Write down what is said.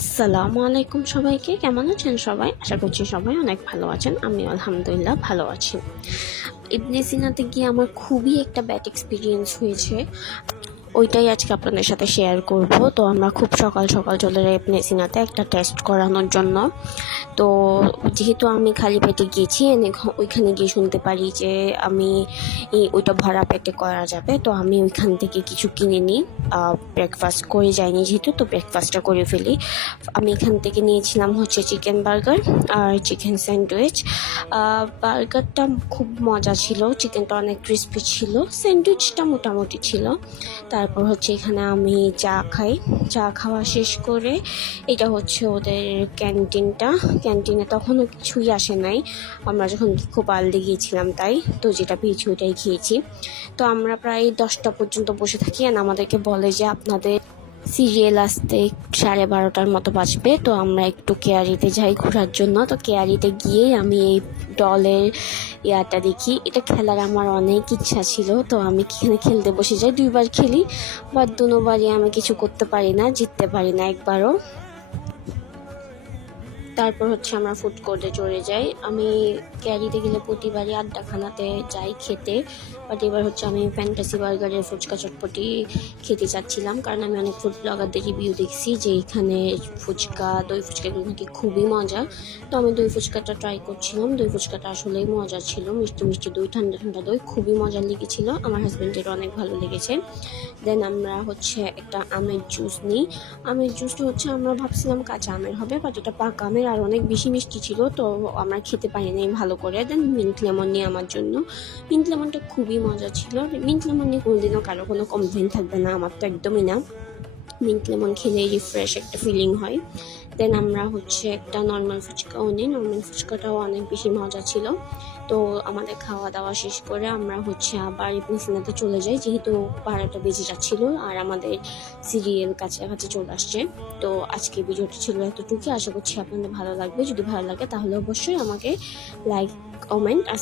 আসসালামু আলাইকুম সবাইকে। কেমন আছেন সবাই? আশা করছি সবাই অনেক ভালো আছেন। আমি আলহামদুলিল্লাহ ভালো আছি। ইবনে সিনাতে গিয়ে আমার খুবই একটা ব্যাড এক্সপেরিয়েন্স হয়েছে। ওইটাই আজকে আপনাদের সাথে শেয়ার করব। তো আমরা খুব সকাল সকাল চলে যাই ইবনে সিনাতে একটা টেস্ট করানোর জন্য। তো যেহেতু আমি খালি পেটে গিয়েছি, ওইখানে গিয়ে শুনতে পারি যে ওইটা ভরা পেটে করা যাবে। তো আমি ওইখান থেকে কিছু কিনে নিই, ব্রেকফাস্ট করে যাইনি যেহেতু, তো ব্রেকফাস্টটা করে ফেলি। আমি এখান থেকে নিয়েছিলাম হচ্ছে চিকেন বার্গার আর চিকেন স্যান্ডউইচ। বার্গারটা খুব মজা ছিল, চিকেনটা অনেক ক্রিস্পি ছিল, স্যান্ডউইচটা মোটামুটি ছিল। তারপর হচ্ছে এখানে আমি চা খাই। চা খাওয়া শেষ করে, এটা হচ্ছে ওদের ক্যান্টিনে তখনও কিছুই আসে নাই, আমরা যখন খুব আর্লি গিয়েছিলাম তাই। তো যেটা পেয়েছি ওইটাই খেয়েছি। তো আমরা প্রায় 10টা পর্যন্ত বসে থাকি, আর আমাদেরকে বলে যে আপনাদের সিরিয়াল আসতে 12:30টার মতো বাজবে। তো আমরা একটু কেয়ারিতে যাই ঘোরার জন্য। তো কেয়ারিতে গিয়ে আমি এই ডলের ইয়াটা দেখি, এটা খেলার আমার অনেক ইচ্ছা ছিল। তো আমি এখানে খেলতে বসে যাই, 2বার খেলি, বাট দুবারই আমি কিছু করতে পারি না, জিততে পারি না একবারও। তারপর হচ্ছে আমরা ফুড কোর্টে চলে যাই। আমি ক্যারিতে গেলে প্রতিবারই আড্ডাখানাতে যাই খেতে, বাট এবার হচ্ছে আমি ফ্যান্টাসি বার্গারের ফুচকা চটপটি খেতে চাচ্ছিলাম, কারণ আমি অনেক ফুড ব্লগারদের রিভিউ দেখছি যে এখানে দই ফুচকাগুলো নাকি খুবই মজা। তো আমি দই ফুচকাটা ট্রাই করছিলাম। দই ফুচকাটা আসলেই মজা ছিল, মিষ্টি মিষ্টি দই, ঠান্ডা ঠান্ডা দই, খুবই মজা লেগেছিল। আমার হাজব্যান্ডের অনেক ভালো লেগেছে। দেন আমরা হচ্ছে একটা আমের জুস নিই। আমের জুসটা হচ্ছে আমরা ভাবছিলাম কাঁচা আমের হবে, বাট এটা পাকা আমের আর অনেক বেশি মিষ্টি ছিল, তো আমরা খেতে পারিনি ভালো করে। দেন মিন্ট লেমন নিয়ে আমার জন্য, মিন্ট লেমনটা খুবই মজা ছিল। মিন্ট লেমন নিয়ে কোনোদিনও কারো কোনো কমপ্লেন থাকবে না, আমার তো একদমই না। মিন্ট লেমন খেলে রিফ্রেশ একটা ফিলিং হয়। দেন আমরা হচ্ছে একটা নর্মাল ফুচকাও নিই, নর্মাল ফুচকাটাও অনেক বেশি মজা ছিল। তো আমাদের খাওয়া দাওয়া শেষ করে আমরা হচ্ছে আবার ইবনে সিনাতে চলে যাই, যেহেতু 12টা বেজে যাচ্ছিলো আর আমাদের সিরিয়াল কাছাকাছি চলে আসছে। তো আজকে ভিডিওটি ছিল এতটুকু, আশা করছি আপনাদের ভালো লাগবে। যদি ভালো লাগে তাহলে অবশ্যই আমাকে লাইক, কমেন্ট আর